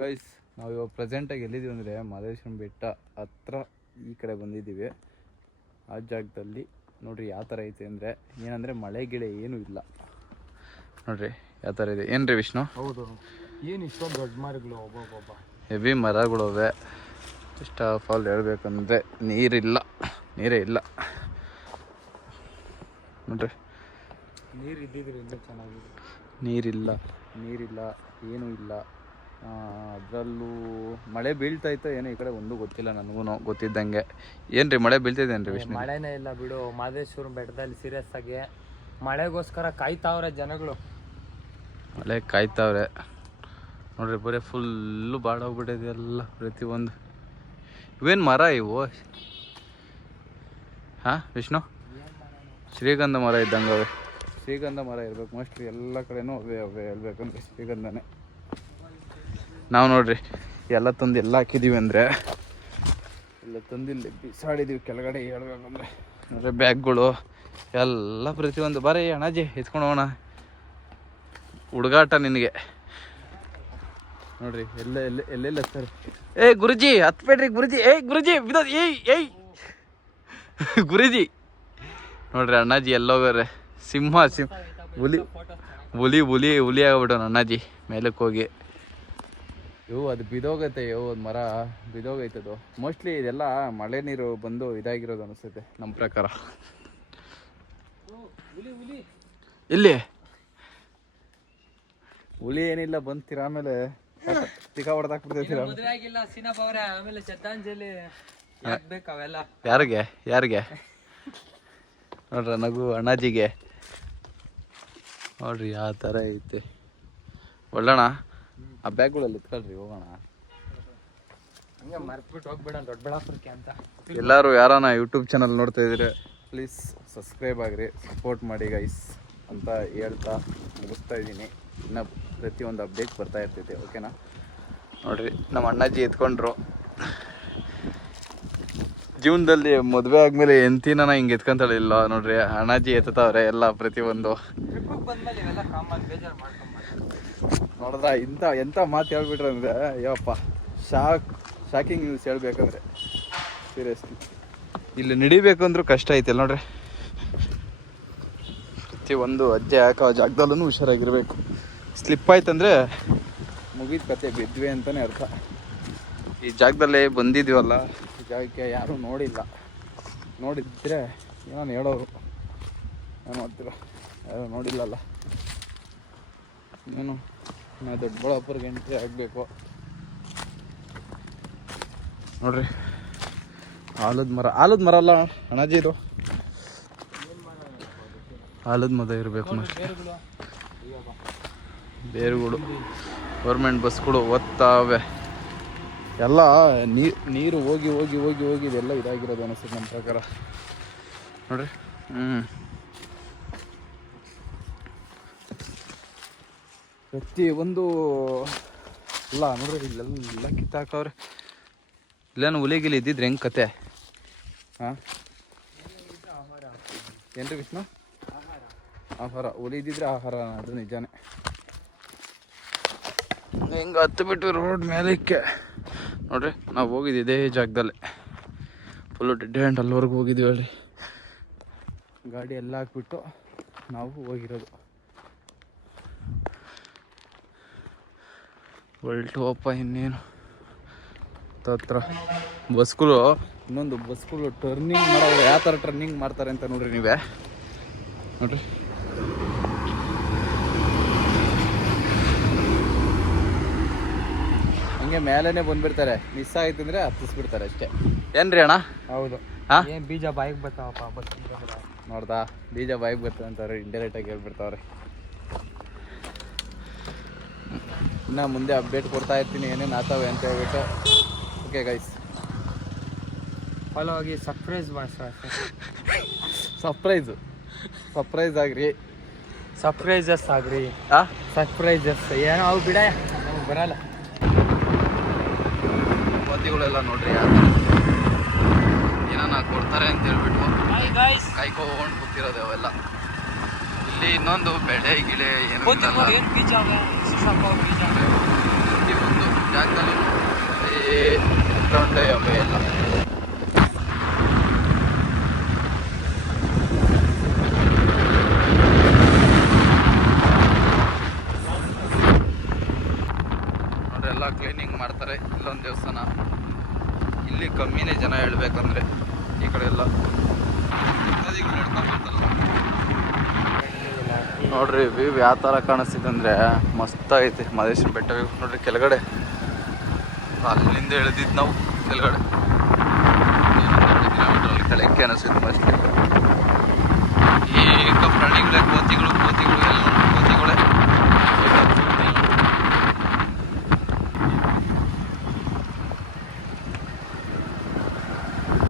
Guys ನಾವು ಇವಾಗ ಪ್ರೆಸೆಂಟಾಗಿ ಎಲ್ಲಿದ್ದೀವಿ ಅಂದರೆ ಮಹದೇಶ್ವರನ ಬೆಟ್ಟ ಹತ್ರ ಈ ಕಡೆ ಬಂದಿದ್ದೀವಿ. ಆ ಜಾಗದಲ್ಲಿ ನೋಡಿರಿ ಯಾವ ಥರ ಐತೆ ಅಂದರೆ ಏನಂದರೆ ಮಳೆ ಗಿಳೆ ಏನೂ ಇಲ್ಲ ನೋಡಿರಿ ಯಾವ ಥರ ಇದೆ. ಏನು ರೀ ವಿಷ್ಣು? ಹೌದು, ಏನು ಇಷ್ಟೊಂದು ದೊಡ್ಡ ಮರಗಳು ಒಬ್ಬೊಬ್ಬ ಹೆವಿ ಮರಗಳವೆ. ಫಸ್ಟ್ ಆಫ್ ಆಲ್ ಹೇಳ್ಬೇಕಂದ್ರೆ ನೀರೇ ಇಲ್ಲ ನೋಡ್ರಿ. ನೀರು ಇದ್ದಿದ್ರೆ ಇನ್ನೂ ಚೆನ್ನಾಗಿದೆ. ನೀರಿಲ್ಲ ಏನೂ ಇಲ್ಲ. ಅದರಲ್ಲೂ ಮಳೆ ಬೀಳ್ತಾಯಿತ್ತು ಏನೋ ಈ ಕಡೆ ಒಂದು ಗೊತ್ತಿಲ್ಲ ನನಗೂ ಗೊತ್ತಿದ್ದಂಗೆ. ಏನು ರೀ ಮಳೆ ಬೀಳ್ತಿದೆ ಏನು ರೀ ವಿಷ್ಣು? ಮಳೆನೇ ಇಲ್ಲ ಬಿಡು. ಮಹದೇಶ್ವರ ಬೆಟ್ಟದಲ್ಲಿ ಸೀರಿಯಸ್ ಆಗಿ ಮಳೆಗೋಸ್ಕರ ಕಾಯ್ತಾವ್ರೆ ಜನಗಳು. ಮಳೆ ಕಾಯ್ತಾವ್ರೆ ನೋಡ್ರಿ. ಬರೀ ಫುಲ್ಲು ಬಾಡೋಗ್ಬಿಟ್ಟಿದೆ ಎಲ್ಲ ಪ್ರತಿಯೊಂದು. ಇವೇನು ಮರ ಇವು? ಹಾಂ ವಿಷ್ಣು, ಶ್ರೀಗಂಧ ಮರ ಇದ್ದಂಗೆ ಅವೆ. ಶ್ರೀಗಂಧ ಮರ ಇರ್ಬೇಕು ಮೋಸ್ಟ್ಲಿ. ಎಲ್ಲ ಕಡೆನೂ ಅವೇ ಹೇಳ್ಬೇಕಂದ್ರೆ ಶ್ರೀಗಂಧನೇ. ನಾವು ನೋಡ್ರಿ ಎಲ್ಲ ತಂದು ಎಲ್ಲ ಹಾಕಿದ್ದೀವಿ ಅಂದರೆ ಎಲ್ಲ ತಂದಿಲ್ಲಿ ಬಿಸಾಡಿದ್ದೀವಿ ಕೆಳಗಡೆ. ಹೇಳ್ಬೇಕಂದ್ರೆ ನೋಡ್ರಿ ಬ್ಯಾಗ್ಗಳು ಎಲ್ಲ ಪ್ರತಿಯೊಂದು. ಬರೀ ಅಣ್ಣಾಜಿ ಎತ್ಕೊಂಡು ಹೋಗೋಣ, ಹುಡುಗಾಟ ನಿನಗೆ ನೋಡ್ರಿ. ಎಲ್ಲೆಲ್ಲ ಸರ್. ಗುರುಜಿ ಹತ್ಬೇಡ್ರಿ ಗುರುಜಿ. ಗುರುಜಿ ಬಿಡೋದು. ಗುರುಜಿ ನೋಡ್ರಿ ಅಣ್ಣಾಜಿ ಎಲ್ಲೋಗ್ರೆ. ಸಿಂಹ ಹುಲಿ ಆಗ್ಬಿಟ್ಟವನು ಅಣ್ಣಾಜಿ ಮೇಲಕ್ಕೆ ಹೋಗಿ. ಅದು ಬಿದೋಗೈತೆ. ಒಂದು ಮರ ಬಿದೋಗೈತದು. ಮೋಸ್ಟ್ಲಿ ಇದೆಲ್ಲ ಮಳೆ ನೀರು ಬಂದು ಇದಾಗಿರೋದು ಅನಿಸುತ್ತೆ ನಮ್ಮ ಪ್ರಕಾರ. ಇಲ್ಲಿ ಹುಲಿ ಏನಿಲ್ಲ, ಬಂತೀರ ಆಮೇಲೆ ತಿಕಾ ಹೊಡೆದಾಕ್ಬಿಡ್ತೀರ. ಯಾರಿಗೆ ನೋಡ್ರಿ ನಗು ಅಣ್ಣಾಜಿಗೆ ನೋಡ್ರಿ ಯಾವ ಥರ ಐತೆ. ಒಳ್ಳೋಣ ಆ ಬ್ಯಾಗ್ಗಳಲ್ಲಿ ಎತ್ಕೊಳ್ರಿ ಹೋಗೋಣ. ಎಲ್ಲರೂ ಯಾರಾನ ಯೂಟ್ಯೂಬ್ ಚಾನಲ್ ನೋಡ್ತಾ ಇದ್ರೆ ಪ್ಲೀಸ್ ಸಬ್ಸ್ಕ್ರೈಬ್ ಆಗಿರಿ, ಸಪೋರ್ಟ್ ಮಾಡಿ ಗೈಸ್ ಅಂತ ಹೇಳ್ತಾ ಮುಗಿಸ್ತಾ ಇದ್ದೀನಿ. ಇನ್ನು ಪ್ರತಿಯೊಂದು ಅಪ್ಡೇಟ್ ಬರ್ತಾ ಇರ್ತೈತೆ. ಓಕೆನಾ? ನೋಡ್ರಿ ನಮ್ಮ ಅಣ್ಣಾಜಿ ಎತ್ಕೊಂಡ್ರು. ಜೀವನದಲ್ಲಿ ಮದುವೆ ಆದಮೇಲೆ ಎಂತಿನ ಹಿಂಗೆ ಎತ್ಕೊಂತಾಳಿಲ್ಲ ನೋಡ್ರಿ. ಅಣ್ಣಾಜಿ ಎತ್ತವ್ರೆ ಎಲ್ಲ ಪ್ರತಿಯೊಂದು. ನೋಡಿದ್ರ ಎಂಥ ಮಾತು ಹೇಳ್ಬಿಟ್ರೆ ಅಂದರೆ ಅಯ್ಯಪ್ಪ ಶಾಕಿಂಗ್ ನ್ಯೂಸ್ ಹೇಳ್ಬೇಕಂದ್ರೆ ಸೀರಿಯಸ್ಲಿ. ಇಲ್ಲಿ ನಡಿಬೇಕು ಅಂದ್ರೂ ಕಷ್ಟ ಐತೆ ನೋಡ್ರಿ. ಪ್ರತಿಯೊಂದು ಅಜ್ಜೆ ಹಾಕೋ ಜಾಗದಲ್ಲೂ ಹುಷಾರಾಗಿರ್ಬೇಕು. ಸ್ಲಿಪ್ ಆಯ್ತಂದರೆ ಮುಗಿದ ಕತೆ, ಬಿದ್ವಿ ಅಂತಲೇ ಅರ್ಥ. ಈ ಜಾಗದಲ್ಲೇ ಬಂದಿದ್ದೀವಲ್ಲ, ಈ ಜಾಗಕ್ಕೆ ಯಾರೂ ನೋಡಿದ್ರೆ ಏನೋ ಹೇಳೋರು. ಏನು ಮಾಡ್ತೀರ, ಯಾರು ನೋಡಿಲ್ಲಲ್ಲ. ಏನು ನಾ ದೊಡ್ಡಬಳ್ಳಾಪುರಕ್ಕೆ ಎಂಟ್ರಿ ಆಗಬೇಕು ನೋಡ್ರಿ. ಆಲದ ಮರ ಅಲ್ಲ ಅಣ್ಣಾಜಿ, ಇದು ಆಲದ ಮರ ಇರಬೇಕು. ಬೇರುಗಳು ಗೌರ್ಮೆಂಟ್ ಬಸ್ಗಳು ಓದ್ತಾವೆ. ಎಲ್ಲ ನೀರು ಹೋಗಿ ಇದೆಲ್ಲ ಇದಾಗಿರೋದು ಅನಿಸುತ್ತೆ ನಮ್ಮ ಪ್ರಕಾರ ನೋಡ್ರಿ. ಪ್ರತಿಯೊಂದು ಇಲ್ಲ ನೋಡ್ರಿ. ಇಲ್ಲೆಲ್ಲ ಕಿತ್ತಾಕವ್ರೆ. ಇಲ್ಲೇನು ಹುಲಿಗಿಲಿ ಇದ್ದಿದ್ರೆ ಹೆಂಗೆ ಕತೆ? ಹಾಂ ಏನ್ರಿ ವಿಷ್ಣು? ಆಹಾರ. ಹುಲಿ ಇದ್ದಿದ್ರೆ ಆಹಾರ, ಅದು ನಿಜಾನೇ. ಹಿಂಗೆ ಹತ್ತು ಬಿಟ್ಟು ರೋಡ್ ಮೇಲಕ್ಕೆ ನೋಡ್ರಿ. ನಾವು ಹೋಗಿದ್ದು ಇದೇ ಜಾಗದಲ್ಲೇ, ಫುಲ್ಲು ಡೆಡ್ ಹ್ಯಾಂಡ್ ಅಲ್ಲಿವರೆಗೂ ಹೋಗಿದ್ದೀವಿ ಹೇಳ್ರಿ. ಗಾಡಿ ಎಲ್ಲ ಹಾಕ್ಬಿಟ್ಟು ನಾವು ಹೋಗಿರೋದು. ಹೊಲ್ಟುವಪ್ಪ ಇನ್ನೇನು. ಹತ್ರ ಬಸ್ಗಳು, ಇನ್ನೊಂದು ಬಸ್ಗಳು ಟರ್ನಿಂಗ್ ಮಾಡೋರು ಯಾವ ಥರ ಟರ್ನಿಂಗ್ ಮಾಡ್ತಾರೆ ಅಂತ ನೋಡ್ರಿ ನೀವೇ ನೋಡ್ರಿ. ಹಂಗೆ ಮೇಲೇನೆ ಬಂದ್ಬಿಡ್ತಾರೆ. ಮಿಸ್ ಆಯ್ತು ಅಂದರೆ ಹತ್ತಿಸ್ಬಿಡ್ತಾರೆ ಅಷ್ಟೇ. ಏನ್ರಿ ಅಣ್ಣ? ಹೌದು. ಹಾಂ, ಬೀಜ ಬಾಯಿಗೆ ಬರ್ತಾವಪ್ಪ. ಬಸ್ ನೋಡ್ದಾ, ಬೀಜ ಬಾಯಿಗೆ ಬರ್ತದೆ ಅಂತಾರೆ. ಇಂಡೈರೆಕ್ಟಾಗಿ ಹೇಳ್ಬಿಡ್ತಾವ್ರೆ. ಇನ್ನು ಮುಂದೆ ಅಪ್ಡೇಟ್ ಕೊಡ್ತಾ ಇರ್ತೀನಿ ಏನೇನು ಆಗ್ತಾವೆ ಅಂತ ಹೇಳ್ಬಿಟ್ಟು. ಓಕೆ ಗೈಸ್, ಫಾಲೋ ಆಗಿ ಸರ್ಪ್ರೈಸ್ ಆಗ್ರಿ. ಸರ್ಪ್ರೈಸಸ್ ಆಗ್ರಿ. ಸರ್ಪ್ರೈಸಸ್ ಏನೋ ಅವು ಬಿಡ, ನಮ್ಗೆ ಬರಲ್ಲ. ಮದ್ದಿಗಳೆಲ್ಲ ನೋಡ್ರಿ ಏನಾನ ಕೊಡ್ತಾರೆ ಅಂತ ಹೇಳ್ಬಿಟ್ಟು ಕಾಯ್ಕೊಂಡು ಕೂತಿರೋದು ಅವೆಲ್ಲ. ಇಲ್ಲಿ ಇನ್ನೊಂದು ಬೆಳೆ ಗಿಳೆ ಏನು ಜಾಗದಲ್ಲಿ ಉಂಟೆ ಅವೆ ಎಲ್ಲ. ನೋಡ್ರಿ ಎಲ್ಲ ಕ್ಲೀನಿಂಗ್ ಮಾಡ್ತಾರೆ. ಇಲ್ಲೊಂದು ದೇವಸ್ಥಾನ, ಇಲ್ಲಿ ಕಮ್ಮಿನೇ ಜನ ಹೇಳ್ಬೇಕಂದ್ರೆ. ಈ ಕಡೆ ಎಲ್ಲ ನದಿಗಳು ನಡ್ಕೊಂಡ್ ಬರ್ತಲ್ಲ. ನೋಡ್ರಿ ವ್ಯೂ ಯಾವ ಥರ ಕಾಣಿಸ್ತಿದೆ ಅಂದರೆ ಮಸ್ತ್ ಐತೆ ಮಹದೇಶ್ವರ ಬೆಟ್ಟ ವ್ಯೂ. ನೋಡ್ರಿ ಕೆಳಗಡೆ ಅಲ್ಲಿಂದ ಇಳಿದಿದ್ದು ನಾವು ಕೆಳಗಡೆ 1 ಕಿಲೋಮೀಟ್ರಲ್ಲಿ ಕೆಳಕ್ಕೆ ಅನಿಸಿದ್ದು ಅಷ್ಟೇ.